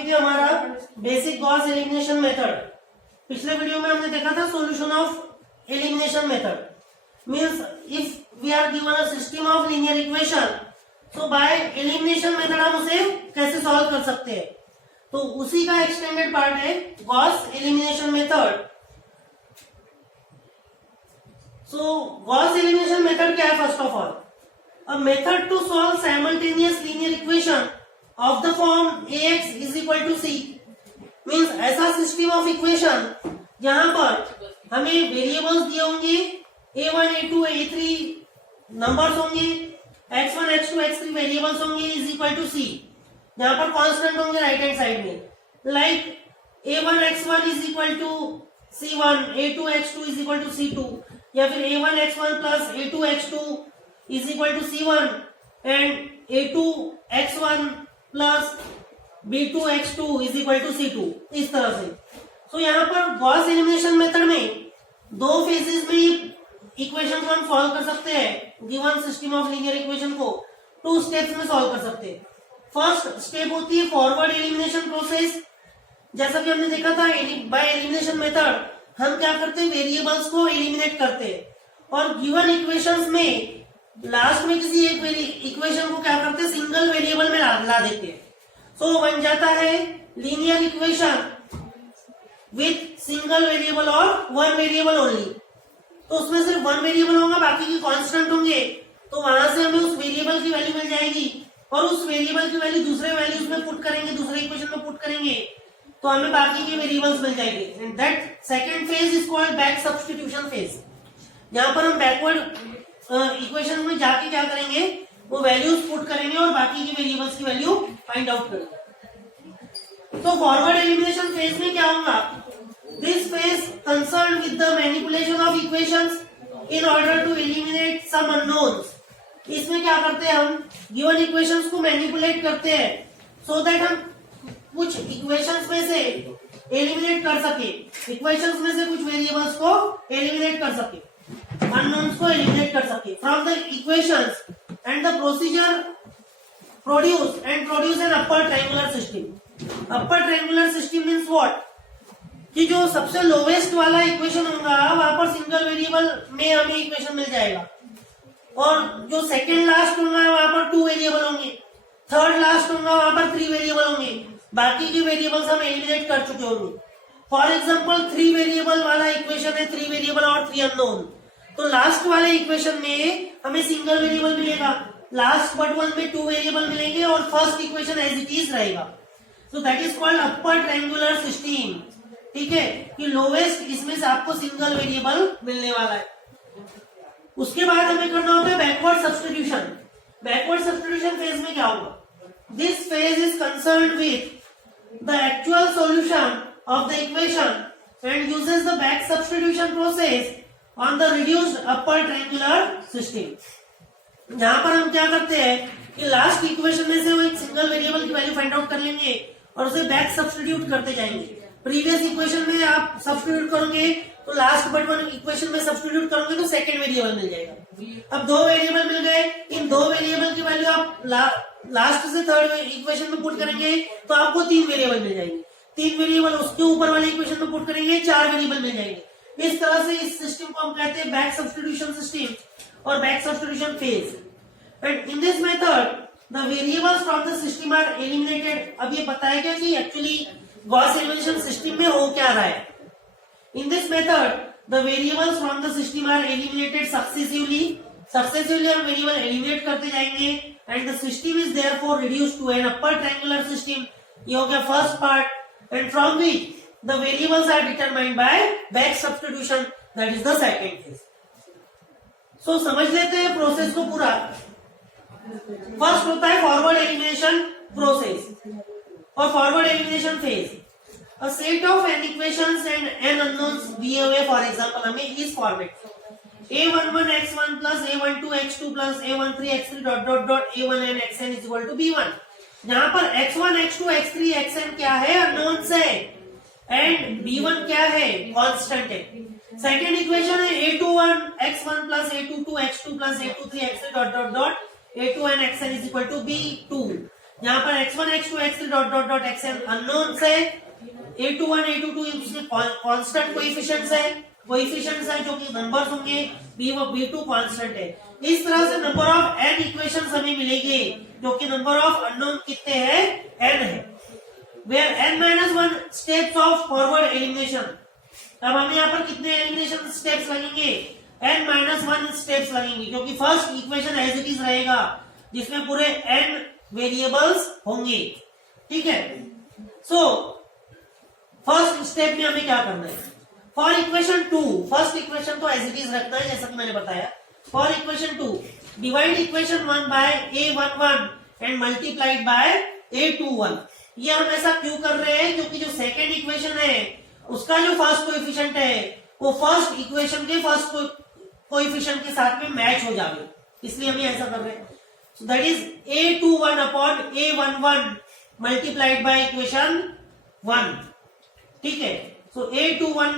Topic है हमारा basic Gauss elimination method. पिछले वीडियो में हमने देखा था solution of elimination method. Means if we are given a system of linear equation, तो बाय एलिमिनेशन मेथड हम उसे कैसे सॉल्व कर सकते हैं। तो उसी का एक्सटेंडेड पार्ट है गॉस एलिमिनेशन मेथड। सो गॉस एलिमिनेशन मेथड क्या है? First of all, a method to solve simultaneous linear equation of the form ax is equal to c means ऐसा सिस्टम ऑफ इक्वेशन जहां पर हमें वेरिएबल्स दिए होंगे a1 a2 a3 numbers होंगे, x1 x2 x3 variables होंगे is equal to c, जहां पर कांस्टेंट होंगे राइट हैंड साइड में, like a1 x1 is equal to c1, a2 x2 is equal to c2, या फिर a1 x1 plus a2 x2 is equal to C1 and A2 x1 plus B2 x2 is equal to C2, इस तरह से। तो यहाँ पर Gauss elimination method में दो फेजेस में इक्वेशन को हम सॉल्व कर सकते हैं। Given system of linear equation को टू स्टेप्स में सॉल्व कर सकते हैं। फर्स्ट स्टेप होती है फॉरवर्ड एलिमिनेशन प्रोसेस। जैसा कि हमने देखा था बाय एलिमिनेशन मेथड हम क्या करते हैं, वेरिएबल्स को एलिमिनेट करते हैं और गिवन इक्वेशंस में लास्ट में किसी एक इक्वेशन को क्या करते हैं, सिंगल वेरिएबल में ला देते हैं। सो बन जाता है linear equation with single variable और वन वेरिएबल ओनली। तो उसमें सिर्फ वन वेरिएबल होगा, बाकी के कांस्टेंट होंगे, तो वहां से हमें उस वेरिएबल की वैल्यू मिल जाएगी और उस वेरिएबल की वैल्यू दूसरे वैल्यूज में पुट करेंगे, दूसरे इक्वेशन में पुट करेंगे तो हमें बाकी के वेरिएबल्स मिल जाएंगे। And that second phase is called back substitution phase, जहां पर हम बैकवर्ड इक्वेशन में जाके क्या करेंगे, वो वैल्यूज पुट करेंगे और बाकी की वेरिएबल्स की वैल्यू फाइंड आउट करेंगे। तो फॉरवर्ड एलिमिनेशन फेज में क्या होगा, this phase concern with the manipulation of equations in order to eliminate some unknowns. इसमें क्या करते हैं, हम गिवन इक्वेशंस को मैनिपुलेट करते हैं सो दैट हम कुछ इक्वेशंस में से एलिमिनेट कर सके, इक्वेशंस में से कुछ वेरिएबल्स को एलिमिनेट कर सके, अननोन्स को एलिमिनेट कर सके from the equations and the procedure produce an upper triangular system. Upper triangular system means what, कि जो सबसे लोवेस्ट वाला इक्वेशन होगा वहां पर सिंगल वेरिएबल में हमें इक्वेशन मिल जाएगा और जो सेकंड लास्ट होगा वहां पर टू वेरिएबल होंगे, थर्ड लास्ट होगा वहां पर थ्री वेरिएबल होंगे, बाकी के वेरिएबल्स हम एलिमिनेट कर चुके होंगे। फॉर एग्जाम्पल थ्री वेरिएबल वाला इक्वेशन है, थ्री वेरिएबल और थ्री अननोन, तो लास्ट वाले इक्वेशन में हमें सिंगल वेरिएबल मिलेगा, लास्ट बट वन में टू वेरिएबल मिलेंगे और first equation as it is रहेगा। So that is called upper triangular system. ठीक है, कि लोवेस्ट इसमें से आपको सिंगल वेरिएबल मिलने वाला है। उसके बाद हमें करना होता है backward substitution. Backward substitution phase में क्या होगा, this phase is concerned with the actual solution of the equation and uses the back substitution process on the reduced upper triangular system. जहां पर हम क्या करते हैं कि लास्ट इक्वेशन में से वो एक सिंगल वेरिएबल की वैल्यू फाइंड आउट कर लेंगे और उसे बैक सब्स्टिट्यूट करते जाएंगे। प्रीवियस इक्वेशन में आप सब्स्टिट्यूट करोगे तो लास्ट बट वन इक्वेशन में सब्स्टिट्यूट करोगे तो सेकंड वेरिएबल मिल जाएगा। अब दो वेरिएबल मिल गए, इन दो वेरिएबल की वैल्यू आप लास्ट से थर्ड इक्वेशन में पुट करेंगे तो आपको तीन वेरिएबल मिल जाएंगे, तीन वेरिएबल उसके ऊपर वाले इक्वेशन में पुट करेंगे, चार वेरिएबल मिल जाएंगे। इस तरह से इस सिस्टम को हम कहते हैं बैक सब्स्टिट्यूशन सिस्टम और back substitution phase. And in this method the variables from the system are eliminated. अब ये बताया क्या कि एक्चुअली गॉस एलिमिनेशन सिस्टम में हो क्या रहा है। In this method the variables from the system are eliminated successively हम वेरिएबल एलिमिनेट करते जाएंगे and the system is therefore reduced to an upper triangular system. ये हो गया first part and from which the variables are determined by back substitution, that is the second phase. So समझ लेते हैं process को पूरा। फर्स्ट होता है फॉरवर्ड एलिमिनेशन प्रोसेस और forward elimination phase. A set of n equations and n unknowns दिए हुए, फॉर एग्जांपल हमें इस format a11 x1 plus a12 x2 plus a13 x3 dot dot dot a1n xn is equal to b1, जहां पर x1 x2 x3 xn क्या है, unknowns है, and b1 क्या है, कांस्टेंट है। सेकंड इक्वेशन है a21 x1 plus a22 x2 plus a23 x3 dot dot dot a2n xn is equal to b2, यहाँ पर x1 x2 x3 dot dot dot xn unknowns है, a21 a22 उसके constant coefficients है जो कि numbers होंगे, b2 constant है। इस तरह से नंबर ऑफ n इक्वेशंस हमें मिलेंगे जो कि नंबर ऑफ अननोन कितने हैं, n है। Where n-1 steps of forward elimination. अब हमें यहाँ पर कितने एलिमिनेशन स्टेप्स लगेंगे, n-1 स्टेप्स लगेंगे, क्योंकि first equation as it is रहेगा जिसमें पूरे n वेरिएबल्स होंगे। ठीक है, सो फर्स्ट स्टेप में हमें क्या करना है, फॉर इक्वेशन 2 फर्स्ट इक्वेशन तो एज इट इज रखना है जैसा कि मैंने बताया। For equation 2 divide equation 1 by a11 and multiplied by a21। ये हम ऐसा क्यों कर रहे हैं, क्योंकि जो सेकेंड इक्वेशन है उसका जो फर्स्ट कोएफिशिएंट है वो फर्स्ट इक्वेशन के फर्स्ट कोएफिशिएंट के साथ में मैच हो जाए, इसलिए हम ऐसा कर रहे हैं। सो that is a21 upon a11 multiplied by equation 1। ठीक है, सो a21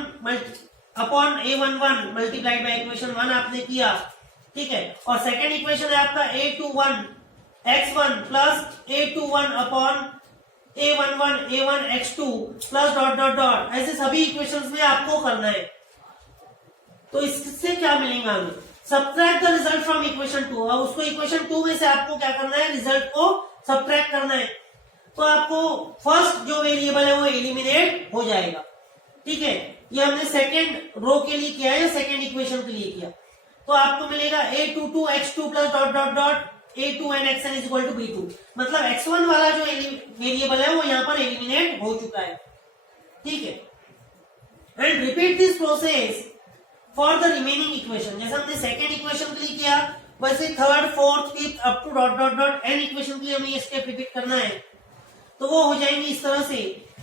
upon a11 multiplied by equation 1 आपने किया। ठीक है, और सेकेंड इक्वेशन है आपका a21 x1 plus a21 upon a11 a1 x2 plus dot dot dot, ऐसे सभी इक्वेशंस में आपको करना है। तो इससे क्या मिलेगा हमें, subtract the result from equation 2। अब उसको इक्वेशन 2 में से आपको क्या करना है, रिजल्ट को सब्ट्रैक्ट करना है। तो आपको फर्स्ट जो वेरिएबल है वो एलिमिनेट हो जाएगा। ठीक है, ये हमने सेकेंड रो के लिए किया है, सेकेंड इक्वेशन के लिए किया। तो आपको मिलेगा a22 x2 plus dot dot dot a2n xn is equal to b2। मतलब x1 वाला जो वेरिएबल है वो यहाँ पर एलिमिनेट हो चुका है। ठीक है, and repeat this process for the remaining equation. जैसे हमने सेकेंड इक्वेशन के लिए किया वैसे third fourth fifth up to dot dot dot n equation के लिए हमें ये स्टेप रिपीट करना है। तो वो हो जाएंगे इस तरह से,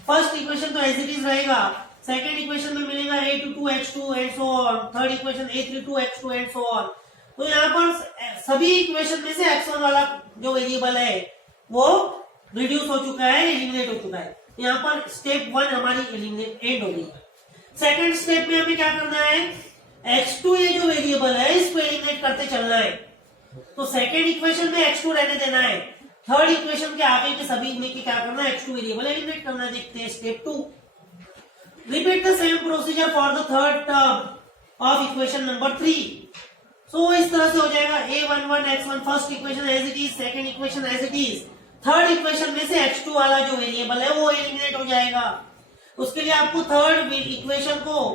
फर्स्ट इक्वेशन तो एज इट इज रहेगा, सेकेंड इक्वेशन में मिलेगा a22 x2 and so on, third equation a32 x2 and so on. तो यहाँ पर सभी इक्वेशन में से x1 वाला जो वेरिएबल है वो रिड्यूस हो चुका है, एलिमिनेट हो चुका है। यहाँ पर स्टेप 1 हमारी एलिमिनेट एंड हो गई। सेकेंड स्टेप में हमें क्या करना है, x2 ये जो वेरिएबल है इसको एलिमिनेट करते चलना है। तो सेकेंड इक्वेशन में x2 रहने देना है, थर्ड इक्वेशन के आगे के सभी में क्या करना है, x2 वेरिएबल एलिमिनेट करना है। देखते हैं step 2। Repeat the same procedure for the third term of equation number 3। So इस तरह से हो जाएगा a11 x1 first equation as it is, second equation as it is, third equation में से x2 वाला जो वेरिएबल है वो एलिमिनेट हो जाएगा। उसके लिए आपको थर्ड इक्वेशन को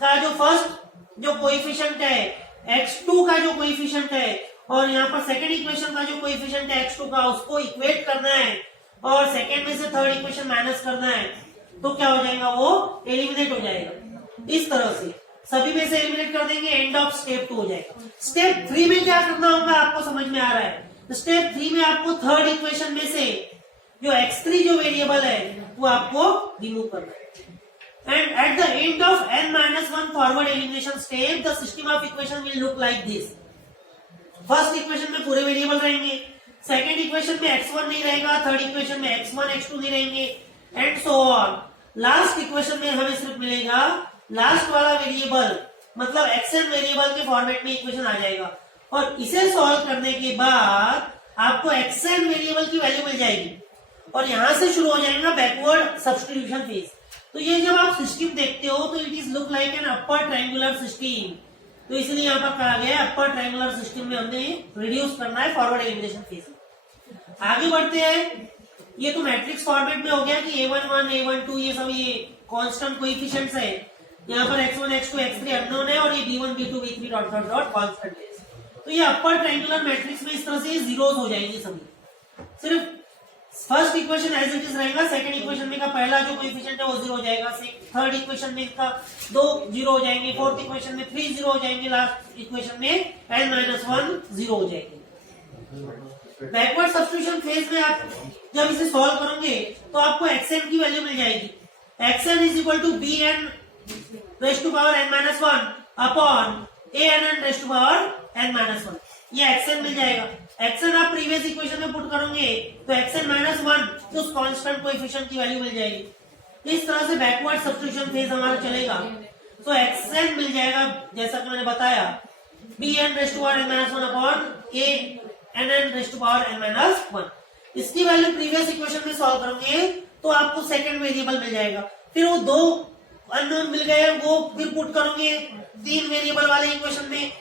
का जो फर्स्ट जो कोएफिशिएंट है x2 का जो कोएफिशिएंट है और यहाँ पर सेकेंड इक्वेशन का जो कोएफिशिएंट है x2 का उसको इक्वेट करना है और सेकेंड में से थर्ड इक्वेशन माइनस करना है। तो क्या हो जाएगा, वो एलिमिनेट हो जाएगा। इस तरह से सभी में से एलिमिनेट कर देंगे, एंड ऑफ स्टेप 2 हो जाएगा। स्टेप 3 में क्या करना होगा आपको समझ में आ रहा है। तो स्टेप 3 में आपको थर्ड इक्वेशन में से जो x3 जो वेरिएबल है वो आपको रिमूव करना है। And at the end of n-1 forward elimination step the system of equation will look like this. First equation में पूरे वेरिएबल रहेंगे, सेकेंड इक्वेशन में x1 नहीं रहेगा, थर्ड इक्वेशन में x1 x2 नहीं रहेंगे and so on. Last equation में हमें सिर्फ मिलेगा लास्ट वाला वेरिएबल, मतलब xn वेरिएबल के फॉर्मेट में इक्वेशन आ जाएगा। और इसे सॉल्व करने के बाद आपको xn वेरिएबल की वैल्यू मिल जाएगी और यहां से शुरू हो जाएगा बैकवर्ड सब्स्टिट्यूशन फेज। तो ये जब आप सिस्टम देखते हो तो it is look like an upper triangular system. तो इसलिए यहाँ पर कहा गया अपर ट्रायंगुलर सिस्टम में हमने रिड्यूस करना है फॉरवर्ड एलिमिनेशन फेज। आगे बढ़ते हैं, ये तो मैट्रिक्स फॉर्मेट में हो गया कि a11 a12 ये सब ये कांस्टेंट कोएफिशिएंट्स है। यहाँ पर x1 x2 x3 अननोन है और ये b1 b2 b3 dot dot dot constant है। तो ये अपर ट्रायंगुलर मैट्रिक्स में इस तरह से जीरोस हो जाएंगे सभी। सिर्फ first equation as it is रहेगा, सेकंड इक्वेशन में का पहला जो कोएफिशिएंट है वो 0 हो जाएगा, थर्ड इक्वेशन में इसका 2 0 हो जाएंगे, फोर्थ इक्वेशन में 3 0 हो जाएंगे, लास्ट इक्वेशन में n-1 0 हो जाएंगे। बैकवर्ड सब्स्टिट्यूशन फेज में आप जब इसे सॉल्व करोगे तो आपको xn की वैल्यू मिल जाएगी। xn is equal to bn raise to power n-1 upon ann raise to power n-1। ये xn मिल जाएगा। xn आप प्रीवियस इक्वेशन में पुट करोगे तो xn-1 उस कांस्टेंट कोएफिशिएंट की वैल्यू मिल जाएगी। इस तरह से बैकवर्ड सब्स्टिट्यूशन फेज हमारा चलेगा। तो xn मिल जाएगा जैसा कि मैंने बताया bn raise to power n-1 upon ann raise to power n-1। इसकी वैल्यू प्रीवियस इक्वेशन में सॉल्व करोगे तो आपको सेकंड वेरिएबल मिल जाएगा। फिर वो 2 अननोन मिल गए, वो फिर पुट करोगे 3 वेरिएबल वाले इक्वेशन में,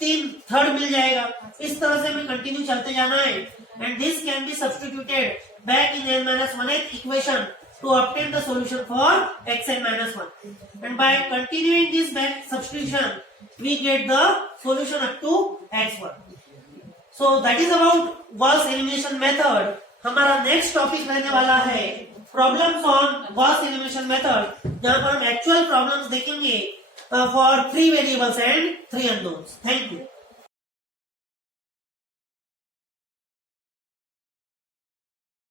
3 थर्ड मिल जाएगा। इस तरह से हमें कंटिन्यू चलते जाना है। And this can be substituted back in n-1th equation to obtain the solution for xn-1, and by continuing this back substitution we get the solution up to x1. So that is about Gauss elimination method. हमारा next topic रहने वाला है problems on Gauss elimination method, जहां पर हम actual problems देखेंगे for 3 variables and 3 unknowns. Thank you.